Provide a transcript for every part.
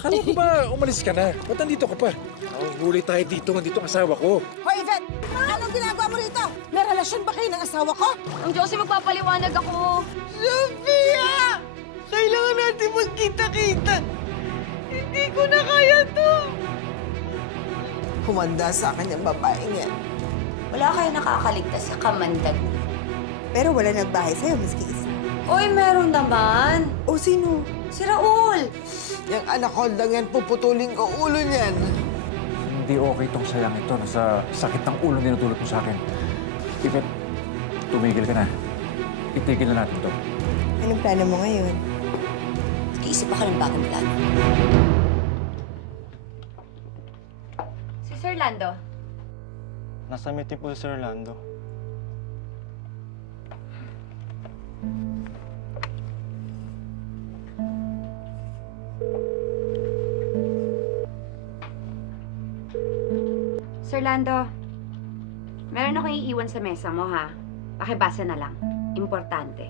Akala ko ba umalis ka na? Ba't nandito ka pa? Huli tayo dito, nandito ang asawa ko. Hoy, Yvette! Anong ginagawa mo rito? May relasyon ba kayo ng asawa ko? Ang Josie, magpapaliwanag ako. Sophia! Kailangan natin magkita-kita. Hindi ko na kaya to. Humanda sa akin yung babaeng yan. Wala kayo nakakaligtas sa kamandag. Pero wala nagbahay sa'yo, miski isa. Oy, meron naman. O sino? Si Raul. Yung anaconda yan, puputulin ko ulo niyan. Hindi okay itong sayang ito. Nasa sakit ng ulo dinudulot mo sa akin. Ivette, tumigil ka na. Itigil na natin ito. Anong plano mo ngayon? Nag-iisip ako ng bagong plano. Si Sir Lando. Nasa meeting po si Sir Orlando. Sir Lando, meron akong iiwan sa mesa mo, ha? Pakibasa na lang. Importante.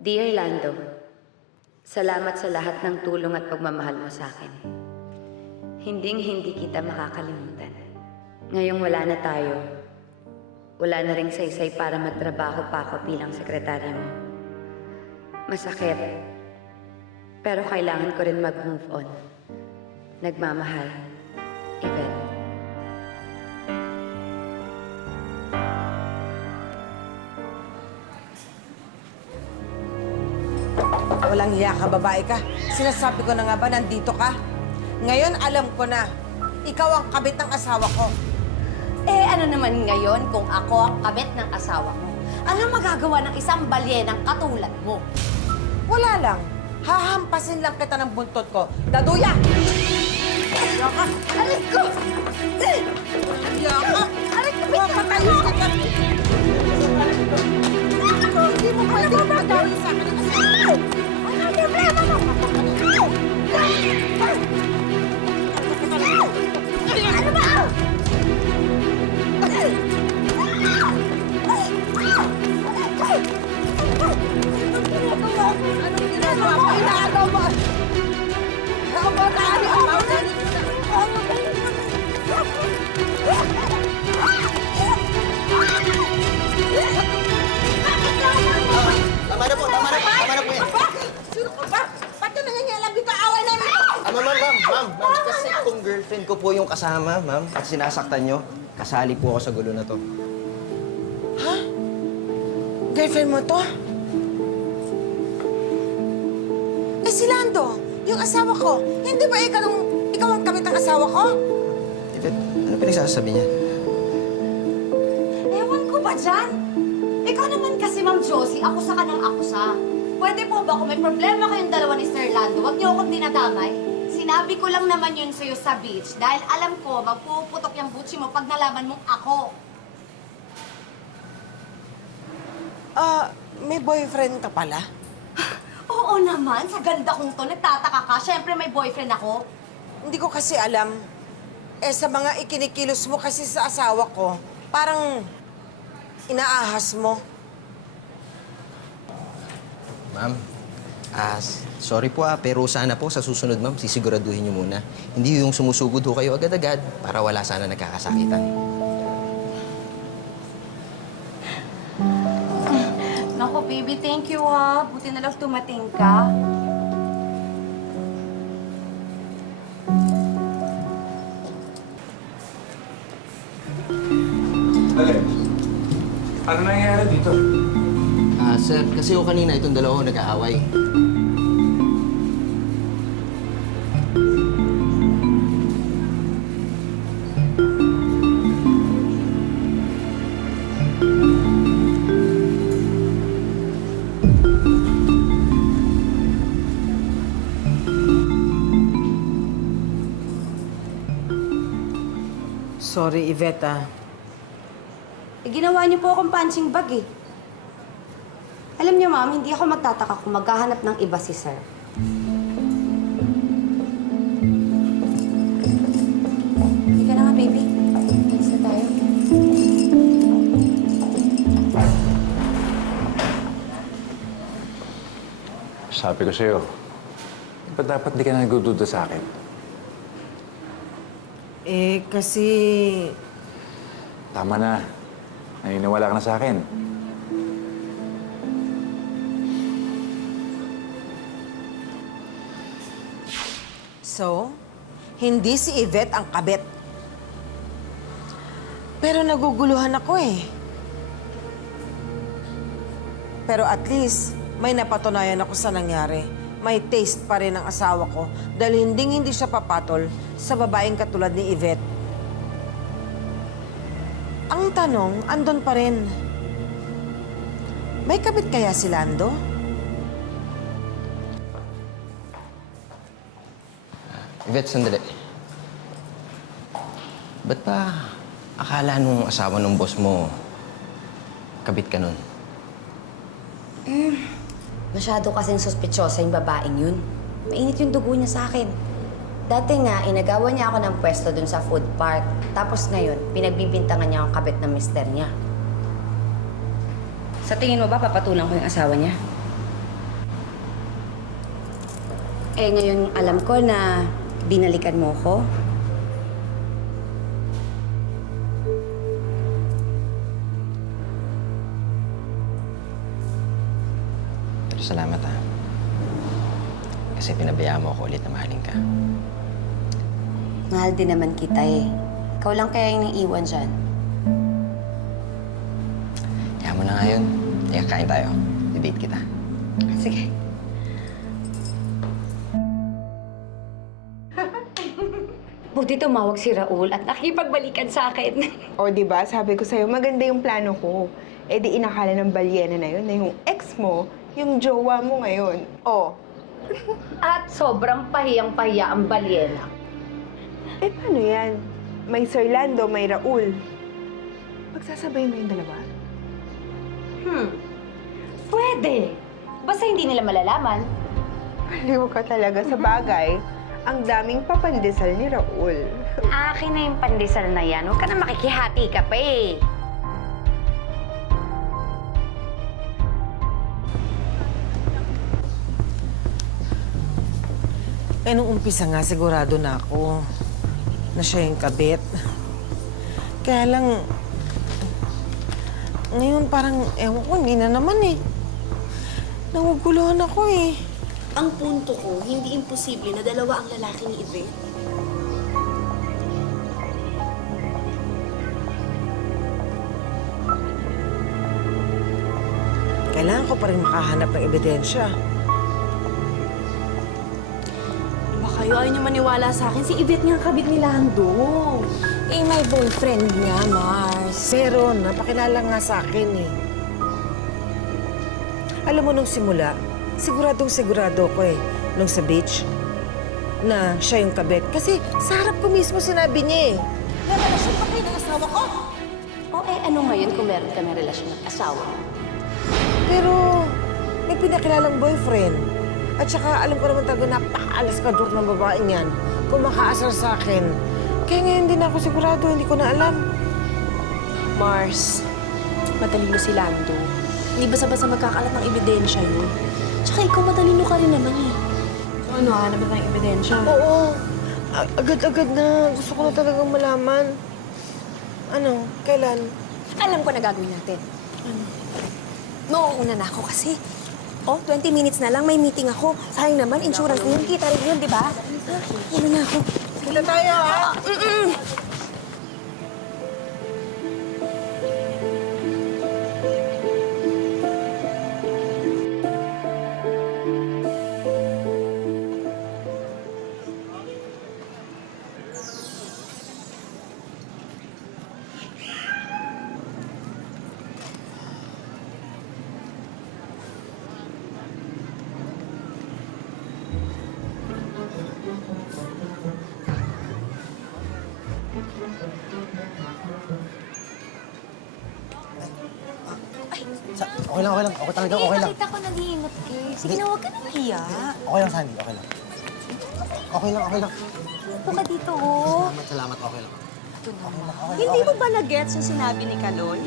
Dear Lando, salamat sa lahat ng tulong at pagmamahal mo sa akin. Hinding-hindi kita makakalimutan. Ngayong wala na tayo, wala na ring saysay para magtrabaho pa ako bilang sekretarya mo. Masakit, pero kailangan ko rin mag-move on. Nagmamahal, Yvette. Walang hiya ka, babae ka. Sinasabi ko na nga ba, nandito ka? Ngayon, alam ko na. Ikaw ang kabit ng asawa ko. Eh, ano naman ngayon kung ako ang kabit ng asawa mo? Ano magagawa ng isang balyenang katulad mo? Wala lang. Hahampasin lang kita ng buntot ko. Daduya! Hiya ka! Aray ko! Hiya ka! Aray ko! Papatayos ka ka! Hindi mo pwede magdari sa akin. Ano ang problema mo? Ano ba? Anong ginagawa mo? Inaagaw mo! Nakabata ka! Tama na po, tama na po yan. Sino ka ba? Ba't yung nangangalam dito? Away namin ito! Ma'am, kasi itong girlfriend ko po yung kasama, ma'am. At sinasaktan nyo, kasali po ako sa gulo na to. Ha? Girlfriend mo to? Eh, si Lando, yung asawa ko. Hindi ba ikaw ang kabit ng asawa ko? Yvette, ano pinagsasabi niya? Ewan ko ba dyan? Ikaw naman kasi, Ma'am Josie, ako sa kanang ako sa. Pwede po ba kung may problema kayong dalawa ni Sir Lando, huwag niyo akong dinadamay? Sinabi ko lang naman yun sa'yo sa beach dahil alam ko magpuputok yung butsi mo pag nalaman mong ako. May boyfriend ka pala? Oo naman, sa ganda kong to, nagtataka ka. Siyempre may boyfriend ako. Hindi ko kasi alam. Eh, sa mga ikinikilos mo kasi sa asawa ko, parang inaahas mo. Ma'am, sorry po pero sana po sa susunod, ma'am, sisiguraduhin niyo muna. Hindi yung sumusugod ho kayo agad-agad para wala sana nagkakasakitan. Naku, baby, thank you, ha. Buti na lang tumating ka. Dali. Ano nangyayari dito? Sir, kasi ho kanina itong dalawa ho nag-aaway. Sorry, Yvette, Eh, ginawa niyo po akong punching bag, eh. Alam niyo, ma'am, hindi ako magtataka kung maghahanap ng iba si Sir. Sabi ko sa'yo, ba't dapat di ka na nagdududa sa akin? Eh, kasi... Tama na. Naniniwala ka na sa akin. So, hindi si Yvette ang kabit. Pero naguguluhan ako eh. Pero at least, may napatunayan ako sa nangyari. May taste pa rin ang asawa ko dahil hindi siya papatol sa babaeng katulad ni Yvette. Ang tanong, andun pa rin. May kabit kaya si Lando? Yvette, sandali. Ba't pa akala nung asawa ng boss mo, kabit ka nun? Masyado kasing suspitsyosa yung babaeng yun. Mainit yung dugo niya sa akin. Dati nga, inagawa niya ako ng pwesto dun sa food park. Tapos ngayon, pinagbibintangan niya ang kabit ng mister niya. Sa tingin mo ba, papatulan ko yung asawa niya? Eh, ngayon alam ko na binalikan mo ko. Pero salamat ha. Kasi pinabayaan mo ako ulit na mahalin ka. Mahal din naman kita eh. Ikaw lang kaya yung naiiwan dyan. Kaya mo na nga yun. Kaya kain tayo. I-date kita. Sige. Buti tumawag si Raul at nakipagbalikan sa akin. O, di ba? Sabi ko sa'yo, maganda yung plano ko. Eh, di inakala ng balyena na yun na yung ex mo, yung jowa mo ngayon. O, At sobrang pahiyang-pahiya ang balyena. eh paano yan? May Sir Lando, may Raul. Pagsasabay mo yung dalawa? Pwede. Basta hindi nila malalaman. Baliw ka talaga sa bagay. Ang daming papandesal ni Raul. Akin na yung pandesal na yan. Huwag ka na makikihati ka pa eh. Eh, nung umpisa nga, sigurado na ako na siya yung kabit. Kaya lang, ngayon parang, ewan ko, hindi na naman eh. Nanguguluhan ako eh. Ang punto ko, hindi imposible na dalawa ang lalaki ni Yvette. Kailangan ko pa rin makahanap ng ebidensya. Diba kayo, ayaw niyo maniwala sa akin. Si Yvette nga ang kabit ni Lando. Eh, may boyfriend nga, Mars. Pero, napakilala nga sa akin eh. Alam mo, nung simula, sigurado ko eh, nung sa beach, na siya yung kabit. Kasi sa harap ko mismo sinabi niya eh. May relasyon pa kayo ng asawa ko. O ano ngayon kung meron kami relasyon ng asawa? Pero, may pinakilalang boyfriend. At saka, alam ko naman talaga napaka-alaskador ng babaeng yan. Kung makaasar sa akin. Kaya ngayon din ako sigurado, hindi ko na alam. Mars, matalino si Lando. Hindi basta-basta magkakalat ng ebidensya yun. Tsaka ikaw matalino ka rin naman eh. So ano, hanap na tayong ebidensya? Oo. Agad-agad na. Gusto ko na talagang malaman. Ano? Kailan? Alam ko na gagawin natin. Mauuna na ako kasi. 20 minutes na lang, may meeting ako. Sayang naman, insurance na yun. Kita rin yun, di ba? Una na ako. Kita tayo, ha? Okay lang. Okay talaga, okay lang. Nakita ko nag-iingat eh. Sige na, huwag ka na mahiya. Okay lang, Sandy. Okay lang. Okay lang. Upo ka dito, oh. Salamat. Okay lang. Hindi mo ba na-gets yung sinabi ni Kaloy?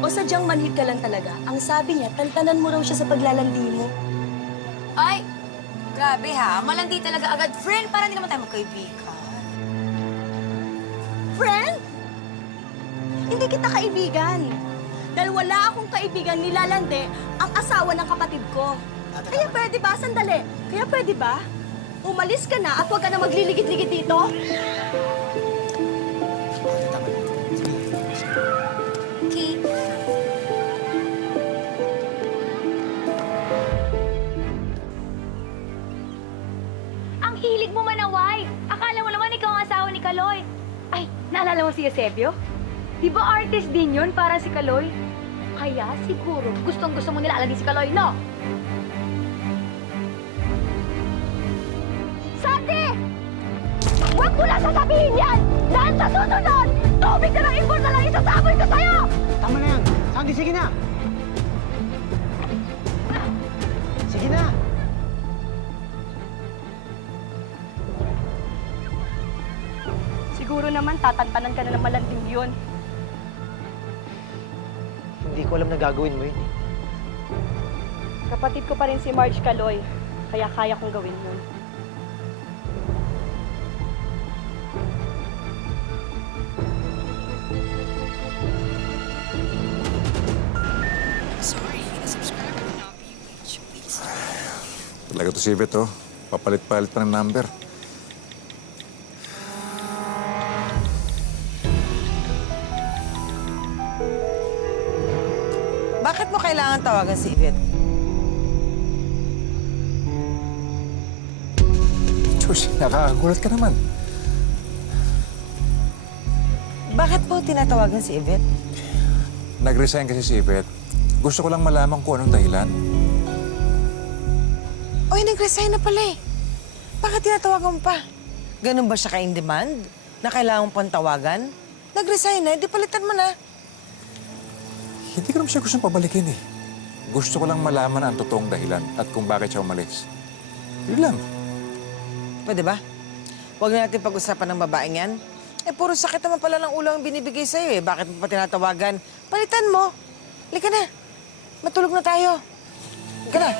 O sadyang manhid ka lang talaga? Ang sabi niya, tantanan mo raw siya sa paglalandi mo. Ay! Grabe ha, malandi talaga agad. Friend, para hindi naman tayo magkaibigan. Friend? Hindi kita kaibigan. Dahil wala akong kaibigan nilalandi ang asawa ng kapatid ko. Kaya pwede ba? Sandali. Kaya pwede ba? Umalis ka na at huwag ka na magliligid-ligid dito. Okay. Ang hilig mo manaway! Akala mo naman ikaw ang asawa ni Kaloy. Ay, naalala mo si Eusebio? Di ba artist din yun para si Kaloy? Kaya siguro gustong-gusto mo nilalandi si Kaloy, no? Sandy! Huwag mo lang sasabihin yan! Dahil sa susunod, tubig na lang import na lang isasaboy ko sa'yo! Tama na yan. Sandy, sige na. Sige na. Siguro naman tatantanan ka na ng malanding yun. Hindi ko alam na gagawin mo yun eh. Kapatid ko pa rin si Marge Kaloy, kaya kaya kong gawin yun. Talaga to si Yvette, oh. Papalit-palit pa ng number. Bakit mo kailangan tawagan si Yvette? Diyos, nakakagulat ka naman. Bakit mo tinatawagan si Yvette? Nag-resign kasi si Yvette. Gusto ko lang malaman kung anong dahilan. Oy, nag-resign na pala eh. Bakit tinatawagan mo pa? Ganun ba siya ka-in demand? Na kailangan mo pang tawagan? Nag-resign na, di palitan mo na. Hindi ko naman siya gustong pabalikin eh. Gusto ko lang malaman ang totoong dahilan at kung bakit siya umalis. Yun lang. Pwede ba? Huwag na natin pag-usapan ng babaeng yan. Eh, puro sakit naman pala ng ulo ang binibigay sa'yo eh. Bakit mo pa tinatawagan? Palitan mo. Halika na. Matulog na tayo. Halika na.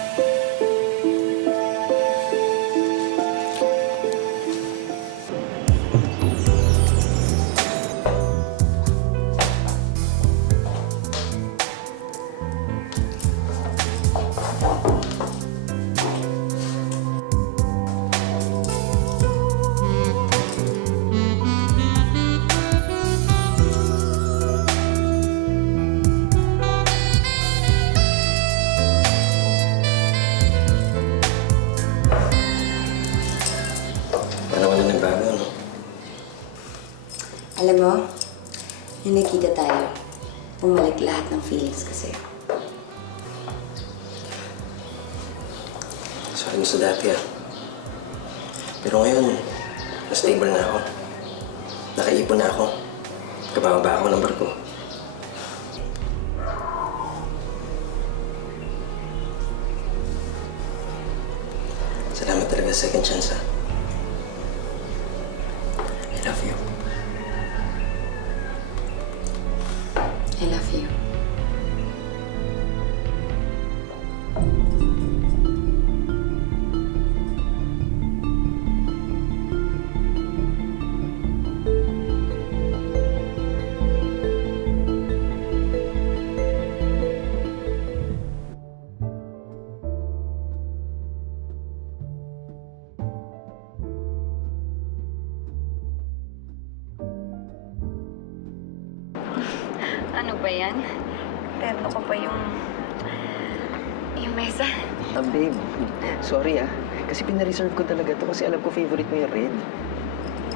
Parang wala nagbago, no? Alam mo, nung nakita tayo, bumalik lahat ng feelings ko sa'yo. Sorry mo sa dati, ah. Pero ngayon, mas stable na ako. Nakaipon na ako. Kabababa ako ng barko. Salamat talaga sa second chance, ah. I love you. I love you. Ano ba yan? Terno ko pa yung mesa. Babe, sorry, ah. Kasi pinareserve ko talaga to kasi alam ko favorite mo yung red.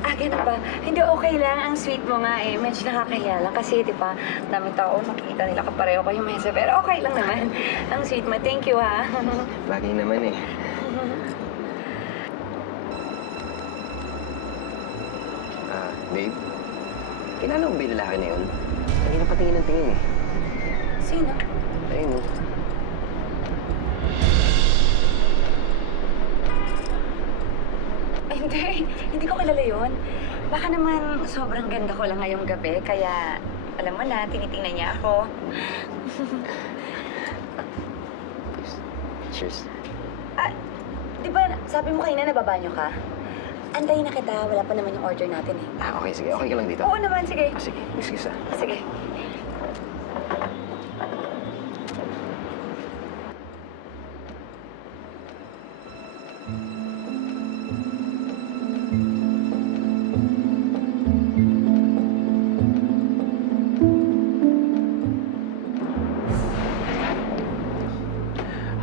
Ah, ganun ba? Hindi, okay lang. Ang sweet mo nga eh. Medyo nakakahiya lang kasi, di ba, daming tao makikita nila kapareho kayong mesa. Pero okay lang naman. Ang sweet mo. Thank you, ha? Bagay naman eh. Babe, kilala mo ba yung lalaki na yun? Kanina patingin ng tingin eh. Sino? Ayun, oh. Ay, hindi. Hindi ko kilala yun. Baka naman sobrang ganda ko lang ngayong gabi, kaya Alam mo na, tinitingnan niya ako. Cheers. Di ba, sabi mo kanina nababanyo ka? Antayin na kita, wala pa naman yung order natin eh. Okay, sige. Okay ka lang dito. Oo naman, sige. Sige, excuse ah. Sige.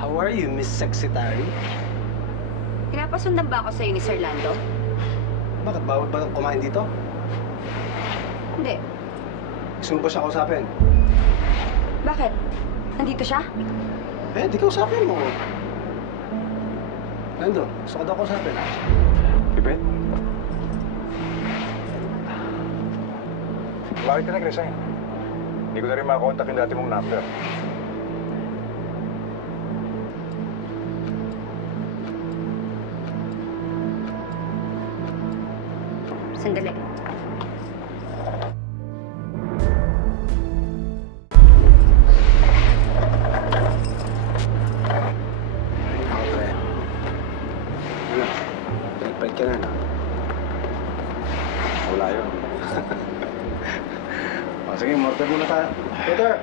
How are you, Miss Secretary? Pinapasundan ba ako sa'yo ni Sir Lando? Bakit? Bawal ba kumain dito? Hindi. Gusto mo ba siya kausapin? Bakit? Nandito siya? Eh, di kausapin mo. Nando, gusto ko daw kausapin. Ipet? Bakit ka nag-resign? Hindi ko na rin makakontak yung dati mong number. Sandali. Okay. Ano? Palit ka na, no? Wala yun. O, sige, mortar muna tayo. Peter!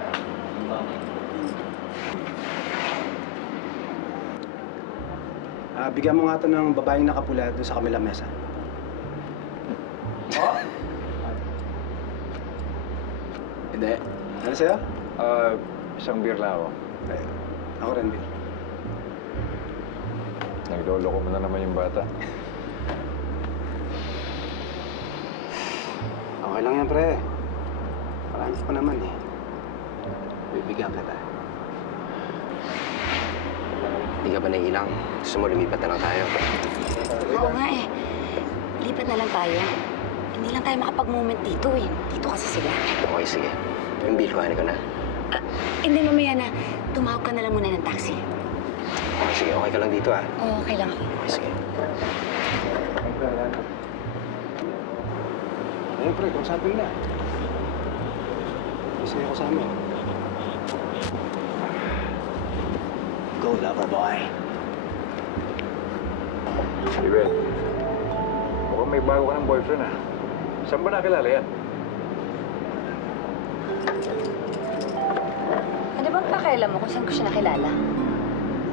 Bigyan mo nga ito ng babaeng nakapula doon sa kabilang mesa. Hindi. Ano sa'yo? Isang beer lang ako. Eh, ako rin, Bill. Nagloloko mo na naman yung bata. Okay lang yan, pre. Marami pa naman eh. Bibigyan kita. Hindi ka ba naiilang? Gusto mo lumipat na lang tayo? Oo nga eh. Lipat na lang tayo. Hindi lang tayo makapag-moment dito eh. Dito kasi sila. Okay, sige. Yung bill ko, ko na. Hindi, mamaya na. Tumawag ka na lang muna ng taxi. Okay, sige. Okay ka lang dito, ah. Oo, okay lang ako. Okay, sige. Ayun, pre, kausapin na. Gusto niyo kasama. Go, lover boy. Ipet, mukhang may bago ka ng boyfriend ah. Saan ba nakilala yan? Ano bang pakialam mo kung saan ko siya nakilala?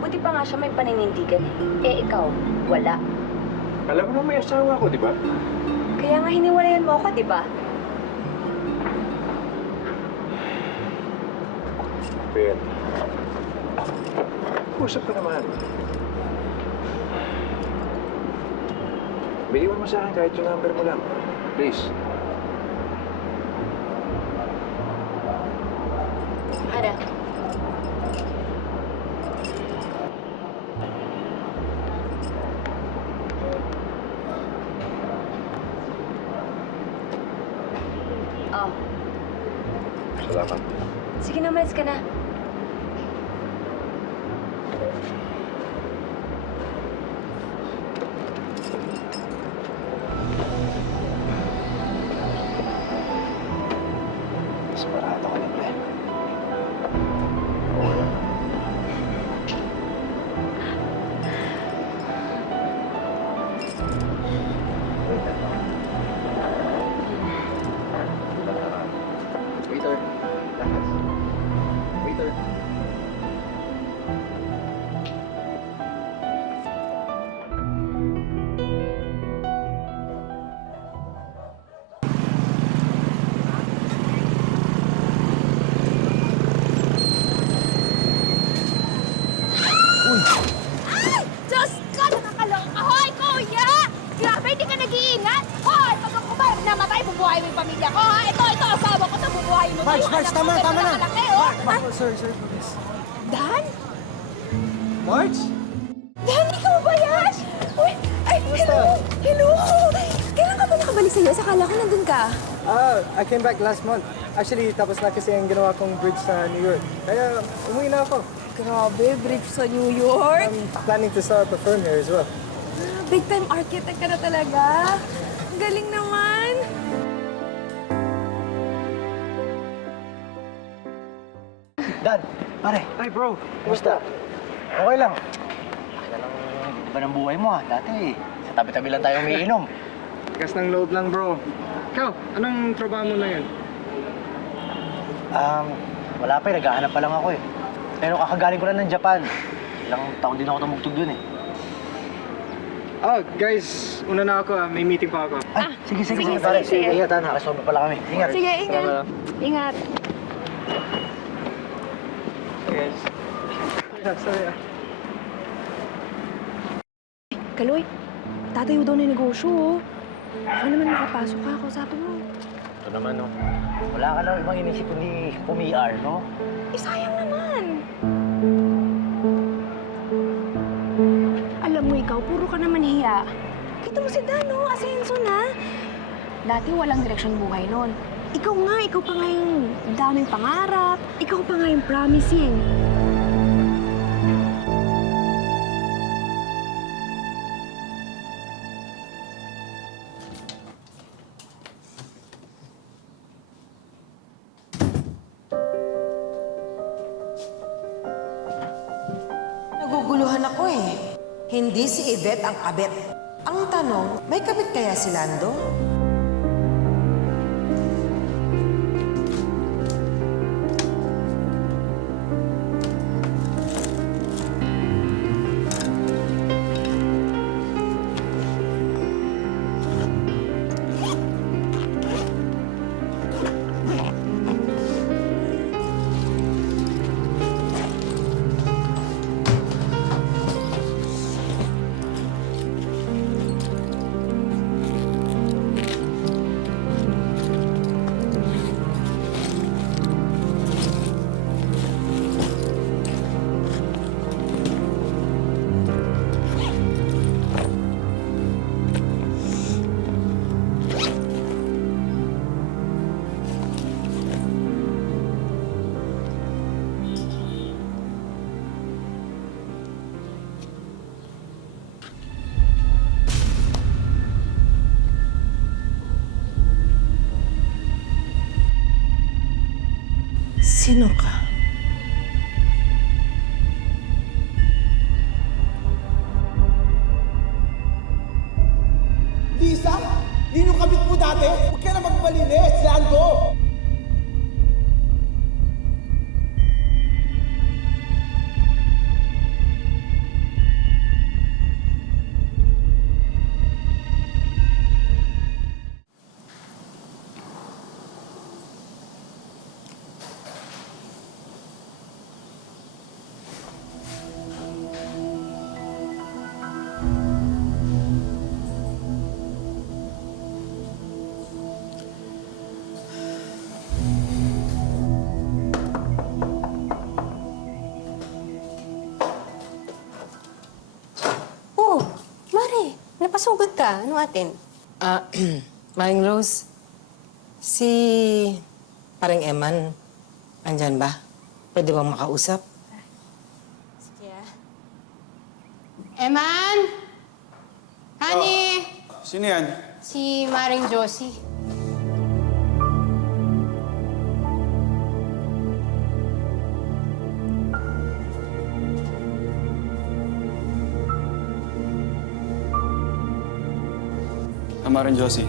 Buti pa nga siya may paninindigan eh. Eh, ikaw, wala. Alam mo na may asawa ko, di ba? Kaya nga hiniwalayan mo ako, di ba? Ipet, usap ka naman. Bigyan mo sa akin kahit yung number mo lang. Please. Hara. Oh, Salamat. sige na, umalis ka na. Desperado ka na, pre. Okay lang. Waiter. Lakas. Waiter. Diyos ko! Nakakalong ka! Hoy, kuya! Grabe, hindi ka nag-iingat! Hoy, pag ako ba namatay, bubuhay mo yung pamilya ko, ha? Ito, asawa ko sa bubuhay mo. Marge, Marge, tama na, tama na! Sorry, please. Dan? Marge? Dan, ikaw ba yan? Uy, ay, hello! Hello! Kailan ka ba nakabalik sa'yo? Akala ko nandun ka. I came back last month. Actually, tapos na kasi ang ginawa kong bridge sa New York. Kaya umuwi na ako. Grabe, bridge sa New York. I'm planning to start up a firm here as well. Big time architect ka na talaga. Ang galing naman. Dan, pare. Ay, bro. Kumusta? Okay lang. Ano lang ba ng buhay mo, Dati, sa tabi-tabi lang tayo umiinom. Gas ng load lang, bro. Ikaw, anong trabaho mo na yun? Wala pa naghahanap pa lang ako eh. Pero kakagaling ko lang ng Japan. Ilang taon din ako tumugtog dun eh. Oh, guys, una na ako May meeting pa ako. Ay, sige, pare. sige. Ingat, nakasolve pala kami. Ingat. Sige, ingat. Ingat. Guys. Sorry. Kaloy, tatayo daw na negosyo, oh. Baka naman makapasok ka, kausapin mo. Ito naman, no. Wala ka lang ibang inisip kundi pumi-R, no? Eh, sayang naman. Alam mo ikaw, puro ka naman hiya. Kita mo si Dano, asenso na. Dati walang direksyon buhay nun. Ikaw pa nga yung daming pangarap. Ikaw pa nga yung promising. Naguguluhan ako eh. Hindi si Yvette ang kabit. Ang tanong, may kabit kaya si Lando? Sino ka? Lisa? Yun yung kabit mo dati? Huwag ka na magbalinis, Lando! Oh, Mare, napasugod ka. Ano atin? Maring Rose, si parang Eman, andyan ba? Pwede bang makausap? Sige ah. Eman! Honey! Sino yan? Si Maring Josie. Amaran Josie,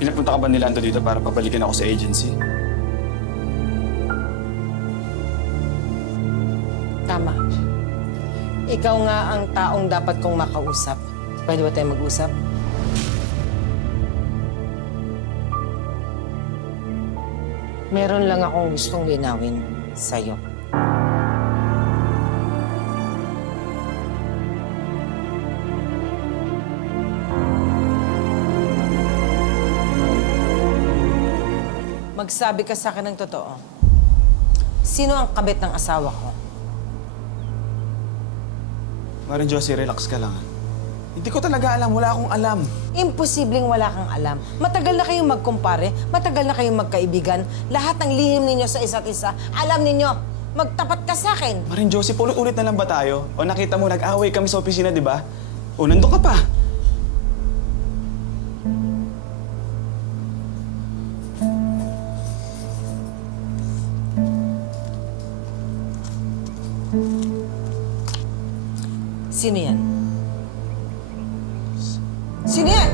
pinapunta ka ba ni Lando dito para pabalikin ako sa agency? Tama. Ikaw nga ang taong dapat kong makausap. Pwede ba tayo mag-usap? Meron lang akong gustong linawin sa'yo. Magsabi ka sa akin ng totoo. Sino ang kabit ng asawa ko? Amaran Josie, relax ka lang. Hindi ko talaga alam. Wala akong alam. Imposibleng wala kang alam. Matagal na kayong magkumpare, matagal na kayong magkaibigan. Lahat ng lihim ninyo sa isa't isa, alam ninyo. Magtapat ka sa akin. Amaran Josie, paulit-ulit na lang ba tayo? O nakita mo, nag-away kami sa opisina, di ba? O, nandun ka pa. Sino yan? Sino yan?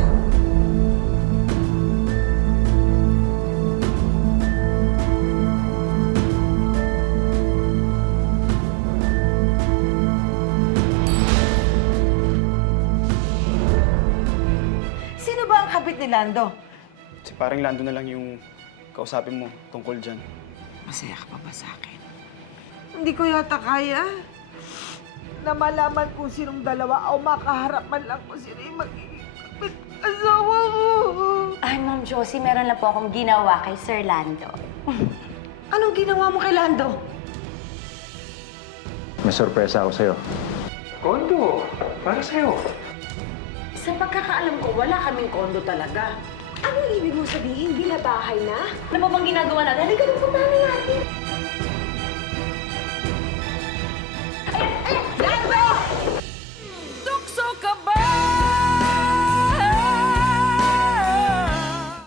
Sino ba ang kabit ni Lando? Si paring Lando na lang yung kausapin mo tungkol dyan. Masaya ka pa ba sa akin? Hindi ko yata kaya na malaman kung sinong dalawa o makaharap man lang kung sino yung magiging asawa ko. Ay, Ma'am Josie, meron lang po akong ginawa kay Sir Lando. Anong ginawa mo kay Lando? May sorpresa ako sa'yo. Kondo, para sa'yo. Sa pagkakaalam ko, wala kaming kondo talaga. Ano ibig mo sabihin? Binabahay na? Ano ba bang ginagawa natin? Halika na punta natin.